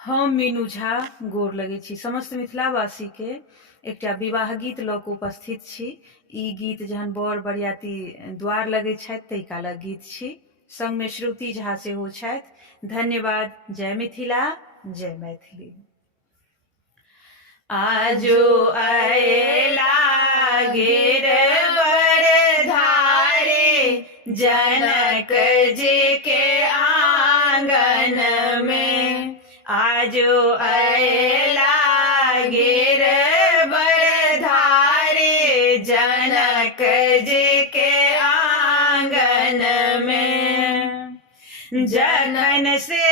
हम मीनू झा गोर लगै छी समस्त मिथिलावासी के एकटा विवाह गीत लऽ कऽ उपस्थित छी। ई गीत जहन बर बरियाती द्वार लगै छथि ताहि कालक गीत छी। संग में श्रुति झा सेहो छथि। धन्यवाद। जय मिथिला, जय मैथिली। आजो अयला गिर बर धारे, जनक जी के आंगन में। आजो अयला गिर बर धारे, जनक जी के आंगन में। जखन से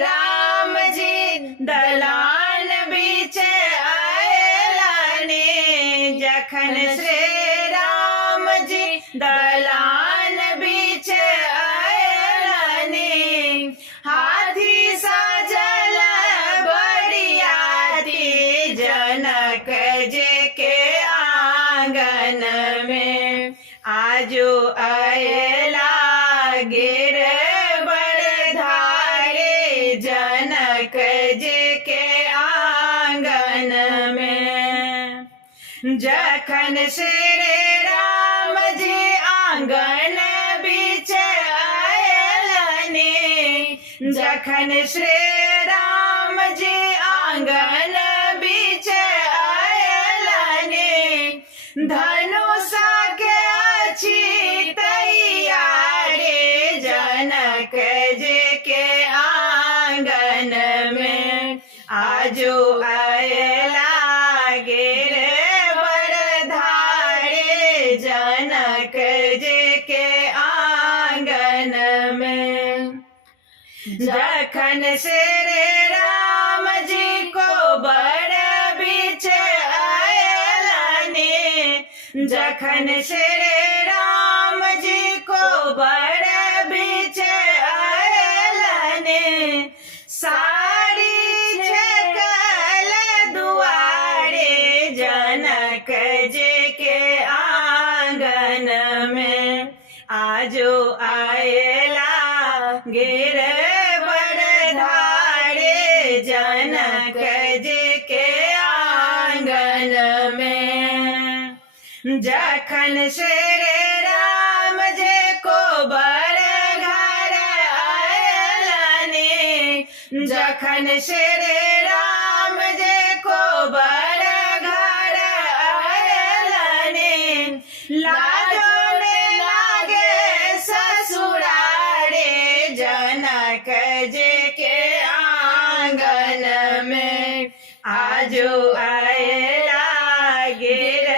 राम जी दलान बीच अयलनि, जखन श्री राम जी दलान बीच अयलनि, हाथी साजल बरियाती, जनक जी के आंगन में। आजो अयला गिर बर धारे, जनक जी के आंगन में। जखन श्री राम जी आंगन बीच अयलनि, जखन श्री राम जी आंगन बीच अयलनि, धनुषा के अछि तैयारी, जनक जी के आंगन में। आजो अयला गिर बर धारे, जनक जी के आंगन में। जखन श्री राम जी को बर बीच अयलनि, जखन श्री राम जी को बर बीच अयलनि, सारी छकल दुआरे, जनक जी के आंगन में। आजो अयला गिर बर धारे, जनक जी के आंगन में। जखन श्री राम जी को बर घर अयलनि, जखन श्री राम जी को बर घर अयलनि, लाजो ने लागे ससुरारे, जनक जी के आंगन में। आजो अयला गिर